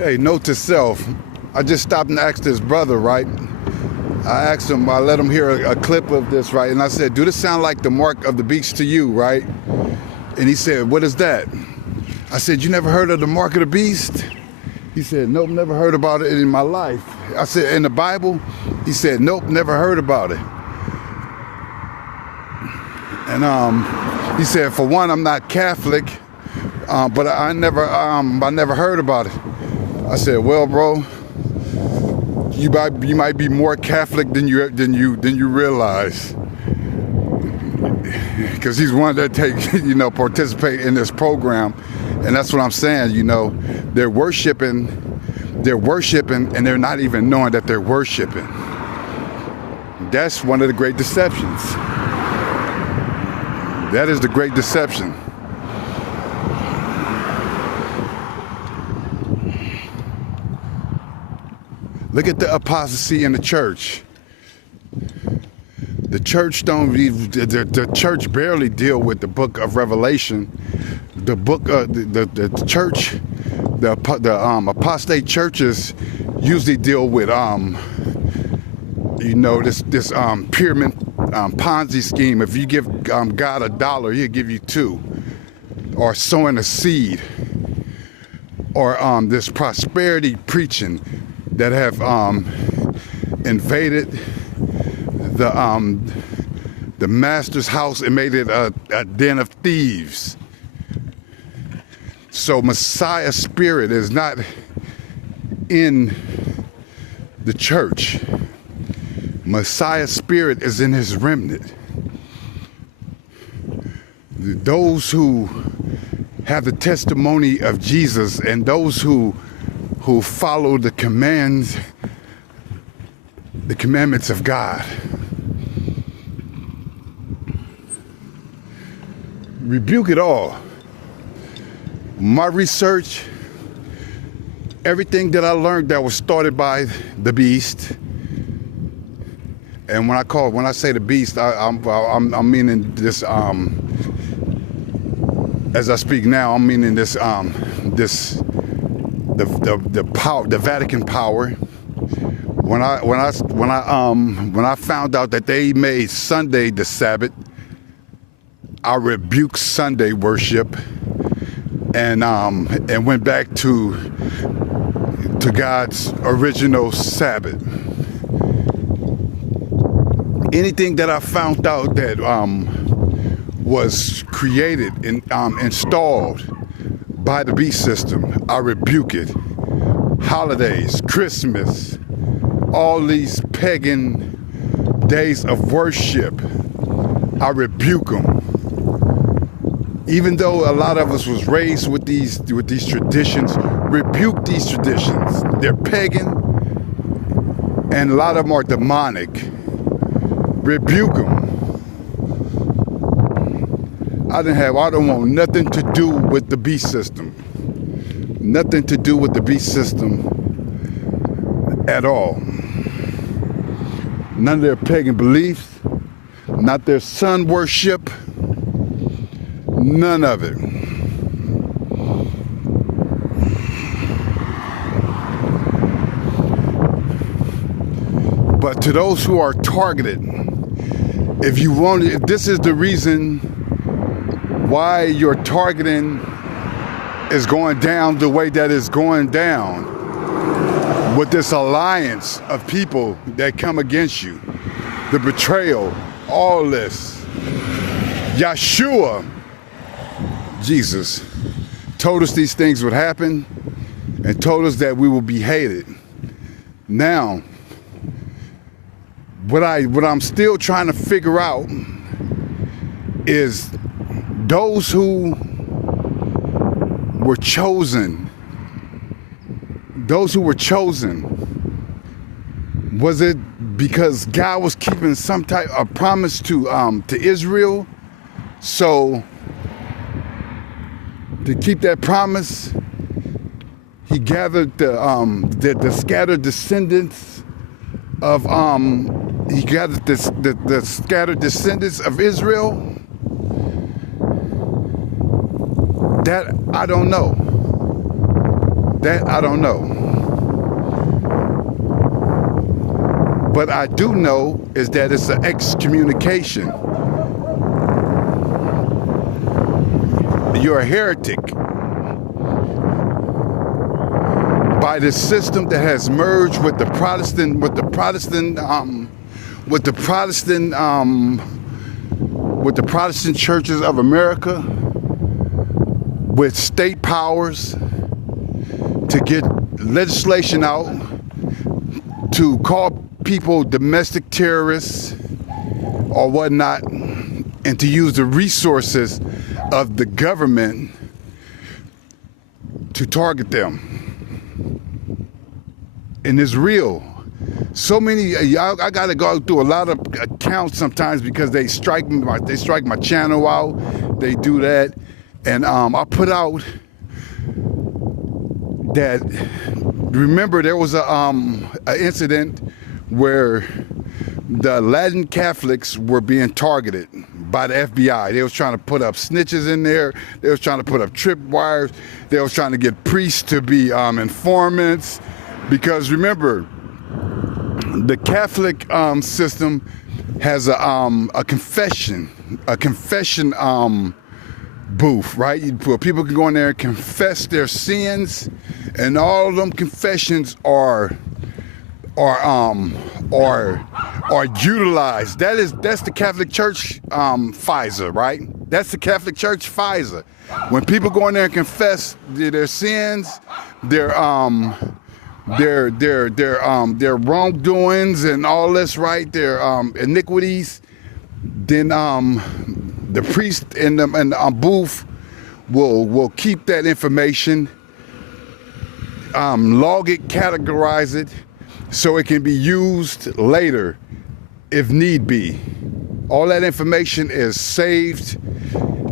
Hey, note to self. I just stopped and asked this brother, right? I asked him, I let him hear a clip of this, right? And I said, do this sound like the mark of the beast to you, right? And he said, what is that? I said, you never heard of the mark of the beast? He said, nope, never heard about it in my life. I said, in the Bible? He said, nope, never heard about it. And he said, for one, I'm not Catholic, but I never heard about it. I said, well, bro, you might be more Catholic than you realize, because he's one that participate in this program, and that's what I'm saying. They're worshiping, and they're not even knowing that they're worshiping. That's one of the great deceptions. That is the great deception. Look at the apostasy in the church. The church the church barely deal with the book of Revelation. The book, the church, the apostate churches usually deal with this pyramid Ponzi scheme. If you give God $1, He'll give you $2, or sowing a seed, or this prosperity preaching that have invaded the master's house and made it a den of thieves. So Messiah's spirit is not in the church. Messiah's spirit is in his remnant. Those who have the testimony of Jesus, and those who follow the commandments of God. Rebuke it all. My research, everything that I learned that was started by the beast. And when I say the beast, I'm meaning this. As I speak now, I'm meaning this. The power, the Vatican power. When I found out that they made Sunday the Sabbath, I rebuked Sunday worship and went back to God's original Sabbath. Anything that I found out that was created and installed by the beast system, I rebuke it. Holidays, Christmas, all these pagan days of worship, I rebuke them. Even though a lot of us was raised with these traditions, rebuke these traditions. They're pagan, and a lot of them are demonic. Rebuke them. I don't want nothing to do with the beast system. Nothing to do with the beast system at all. None of their pagan beliefs, not their sun worship, none of it. But to those who are targeted, if this is the reason why your targeting is going down the way that it's going down, with this alliance of people that come against you, the betrayal, all this. Yeshua, Jesus, told us these things would happen and told us that we will be hated. Now, what I'm still trying to figure out is those who were chosen. Those who were chosen, was it because God was keeping some type of promise to Israel? So to keep that promise, He gathered the scattered descendants of He gathered the scattered descendants of Israel. That I don't know. That I don't know. But I do know is that it's an excommunication. You're a heretic by the system that has merged with the Protestant churches of America, with state powers to get legislation out to call people domestic terrorists or whatnot, and to use the resources of the government to target them. And it's real. So many, I gotta go through a lot of accounts sometimes because they strike my channel out. They do that, and I put out that. Remember, there was an incident where the Latin Catholics were being targeted by the FBI. They was trying to put up snitches in there. They was trying to put up tripwires. They was trying to get priests to be informants. Because remember, the Catholic system has a confession booth, right? Where people can go in there and confess their sins, and all of them confessions are utilized. That's the Catholic Church FISA, right? That's the Catholic Church FISA. When people go in there and confess their sins, their wrongdoings and all this, right? Their iniquities, then the priest in the booth will keep that information, log it, categorize it, so it can be used later if need be. All that information is saved,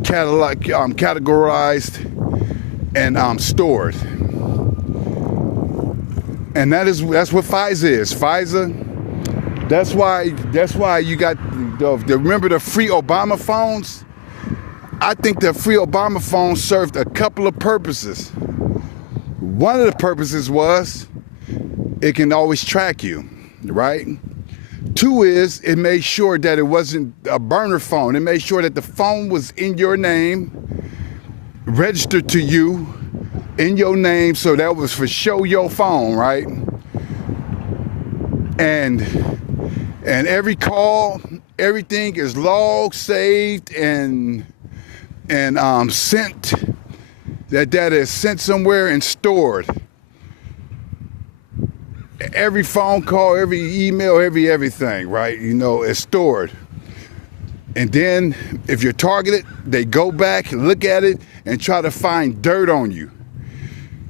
categorized, and stored. And that's what FISA is. FISA. That's why you got remember the free Obama phones? I think the free Obama phones served a couple of purposes. One of the purposes was it can always track you, right? Two is it made sure that it wasn't a burner phone. It made sure that the phone was in your name, registered to you in your name, so that was for show your phone, right? And every call, everything is logged, saved, and sent. That data is sent somewhere and stored. Every phone call, every email, everything, right? You know, it's stored. And then if you're targeted, they go back, look at it, and try to find dirt on you.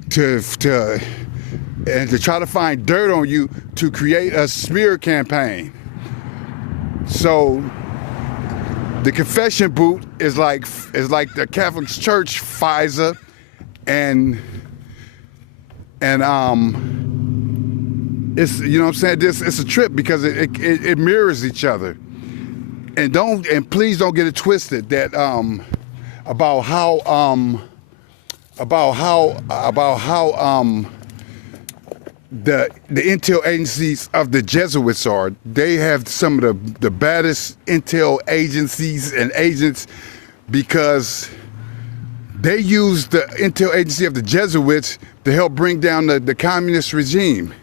To try to find dirt on you to create a smear campaign. So the confession booth is like the Catholic Church FISA, and it's, you know what I'm saying, it's a trip because it mirrors each other. And please don't get it twisted that about how the intel agencies of the Jesuits are. They have some of the baddest intel agencies and agents because they use the intel agency of the Jesuits to help bring down the communist regime.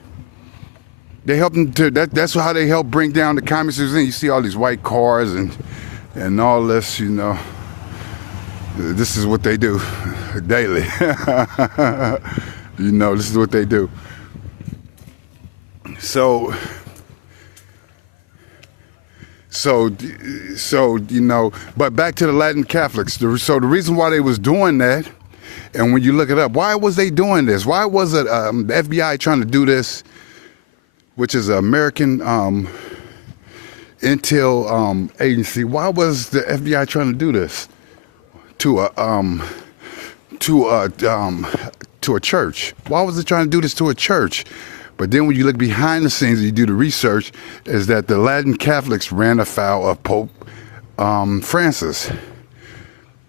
They help them to, that's how they help bring down the communist regime. You see all these white cars and all this, you know. This is what they do daily. You know, this is what they do. So, you know, but back to the Latin Catholics. So the reason why they was doing that, and when you look it up, why was they doing this? Why was it the FBI trying to do this, which is an American intel agency? Why was the FBI trying to do this to a church? Why was it trying to do this to a church? But then when you look behind the scenes and you do the research, is that the Latin Catholics ran afoul of Pope Francis.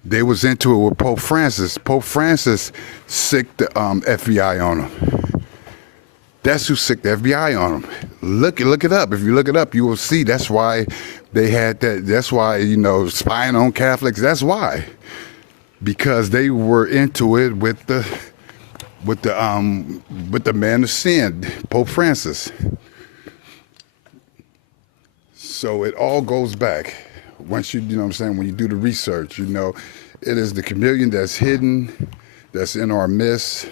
They was into it with Pope Francis. Pope Francis sicked the FBI on him. That's who sicked the FBI on him. Look it up. If you look it up, you will see that's why they had that. That's why, spying on Catholics. That's why, because they were into it with the man of sin, Pope Francis. So it all goes back. Once you know what I'm saying, when you do the research, it is the chameleon that's hidden, that's in our midst.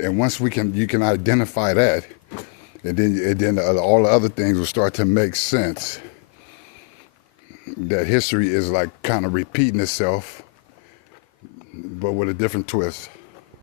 And once you can identify that, and then all the other things will start to make sense. That history is like kind of repeating itself, but with a different twist.